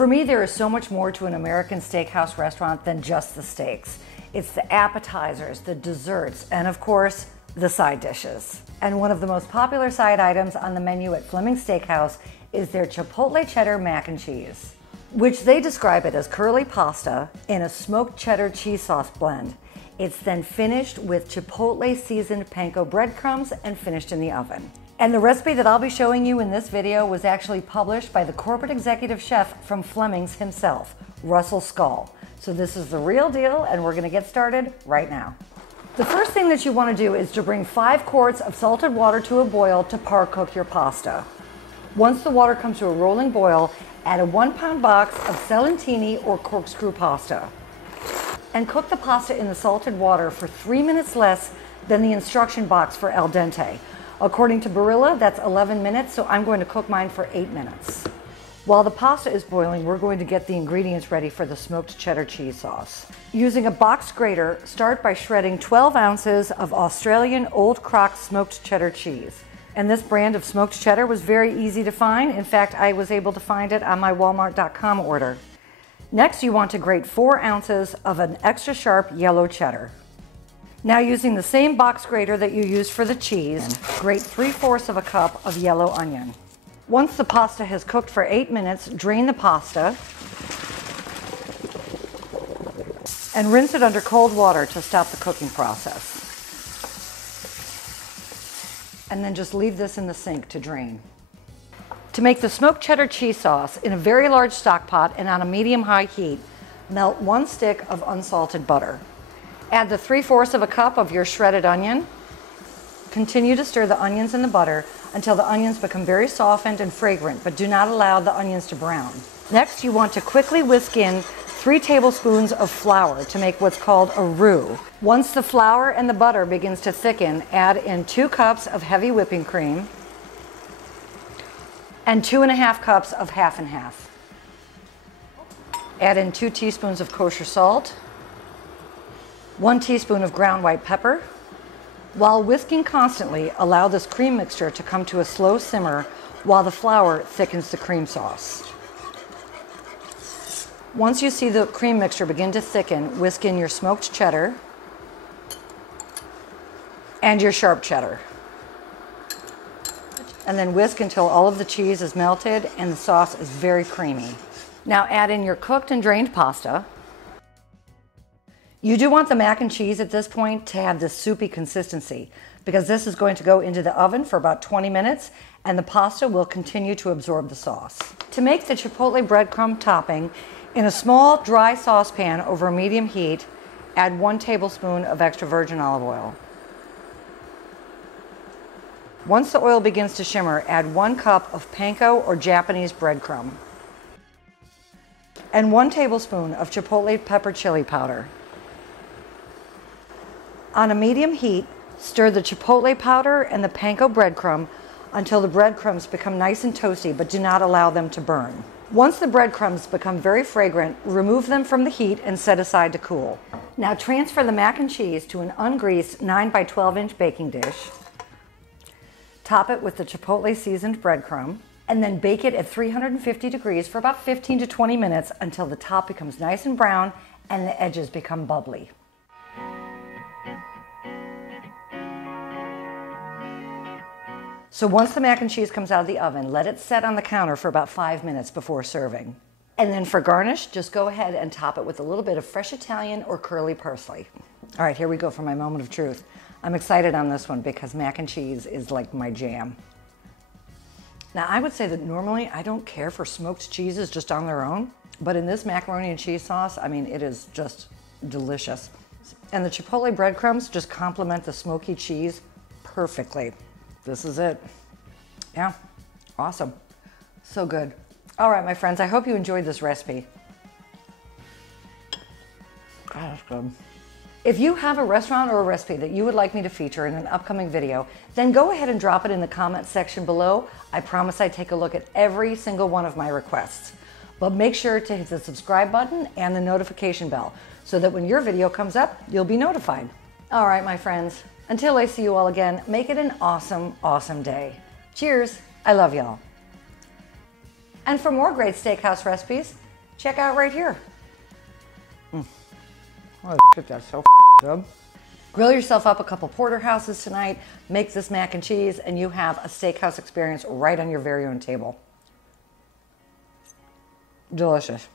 For me, there is so much more to an American steakhouse restaurant than just the steaks. It's the appetizers, the desserts, and of course, the side dishes. And one of the most popular side items on the menu at Fleming's Steakhouse is their Chipotle Cheddar mac and cheese, which they describe it as curly pasta in a smoked cheddar cheese sauce blend. It's then finished with Chipotle seasoned panko breadcrumbs and finished in the oven. And the recipe that I'll be showing you in this video was actually published by the corporate executive chef from Fleming's himself, Russell Skull. So this is the real deal, and we're gonna get started right now. The first thing that you wanna do is to bring 5 quarts of salted water to a boil to par cook your pasta. Once the water comes to a rolling boil, add a 1-pound box of Celentini or corkscrew pasta. And cook the pasta in the salted water for 3 minutes less than the instruction box for al dente. According to Barilla, that's 11 minutes, so I'm going to cook mine for 8 minutes. While the pasta is boiling, we're going to get the ingredients ready for the smoked cheddar cheese sauce. Using a box grater, start by shredding 12 ounces of Australian Old Crock smoked cheddar cheese. And this brand of smoked cheddar was very easy to find. In fact, I was able to find it on my Walmart.com order. Next, you want to grate 4 ounces of an extra sharp yellow cheddar. Now, using the same box grater that you used for the cheese, grate 3/4 of a cup of yellow onion. Once the pasta has cooked for 8 minutes, drain the pasta and rinse it under cold water to stop the cooking process. And then just leave this in the sink to drain. To make the smoked cheddar cheese sauce, in a very large stock pot and on a medium-high heat, melt 1 stick of unsalted butter. Add the 3/4 of a cup of your shredded onion. Continue to stir the onions in the butter until the onions become very softened and fragrant, but do not allow the onions to brown. Next, you want to quickly whisk in 3 tablespoons of flour to make what's called a roux. Once the flour and the butter begins to thicken, add in 2 cups of heavy whipping cream and 2½ cups of half and half. Add in 2 teaspoons of kosher salt, 1 teaspoon of ground white pepper. While whisking constantly, allow this cream mixture to come to a slow simmer while the flour thickens the cream sauce. Once you see the cream mixture begin to thicken, whisk in your smoked cheddar and your sharp cheddar. And then whisk until all of the cheese is melted and the sauce is very creamy. Now add in your cooked and drained pasta. You do want the mac and cheese at this point to have this soupy consistency, because this is going to go into the oven for about 20 minutes and the pasta will continue to absorb the sauce. To make the Chipotle breadcrumb topping, in a small dry saucepan over a medium heat, add 1 tablespoon of extra virgin olive oil. Once the oil begins to shimmer, add 1 cup of panko or Japanese breadcrumb and 1 tablespoon of Chipotle pepper chili powder. On a medium heat, stir the Chipotle powder and the panko breadcrumb until the breadcrumbs become nice and toasty, but do not allow them to burn. Once the breadcrumbs become very fragrant, remove them from the heat and set aside to cool. Now transfer the mac and cheese to an ungreased 9 by 12 inch baking dish. Top it with the Chipotle seasoned breadcrumb, and then bake it at 350 degrees for about 15 to 20 minutes until the top becomes nice and brown and the edges become bubbly. So once the mac and cheese comes out of the oven, let it set on the counter for about 5 minutes before serving. And then for garnish, just go ahead and top it with a little bit of fresh Italian or curly parsley. All right, here we go for my moment of truth. I'm excited on this one because mac and cheese is like my jam. Now, I would say that normally I don't care for smoked cheeses just on their own, but in this macaroni and cheese sauce, I mean, it is just delicious. And the Chipotle breadcrumbs just complement the smoky cheese perfectly. This is it. Yeah, awesome. So good. All right, my friends, I hope you enjoyed this recipe. God, that's good. If you have a restaurant or a recipe that you would like me to feature in an upcoming video, then go ahead and drop it in the comments section below. I promise I take a look at every single one of my requests. But make sure to hit the subscribe button and the notification bell so that when your video comes up, you'll be notified. All right, my friends, until I see you all again, make it an awesome, awesome day. Cheers. I love y'all. And for more great steakhouse recipes, check out right here. Oh, shit, that's so good. Grill yourself up a couple porterhouses tonight, make this mac and cheese, and you have a steakhouse experience right on your very own table. Delicious.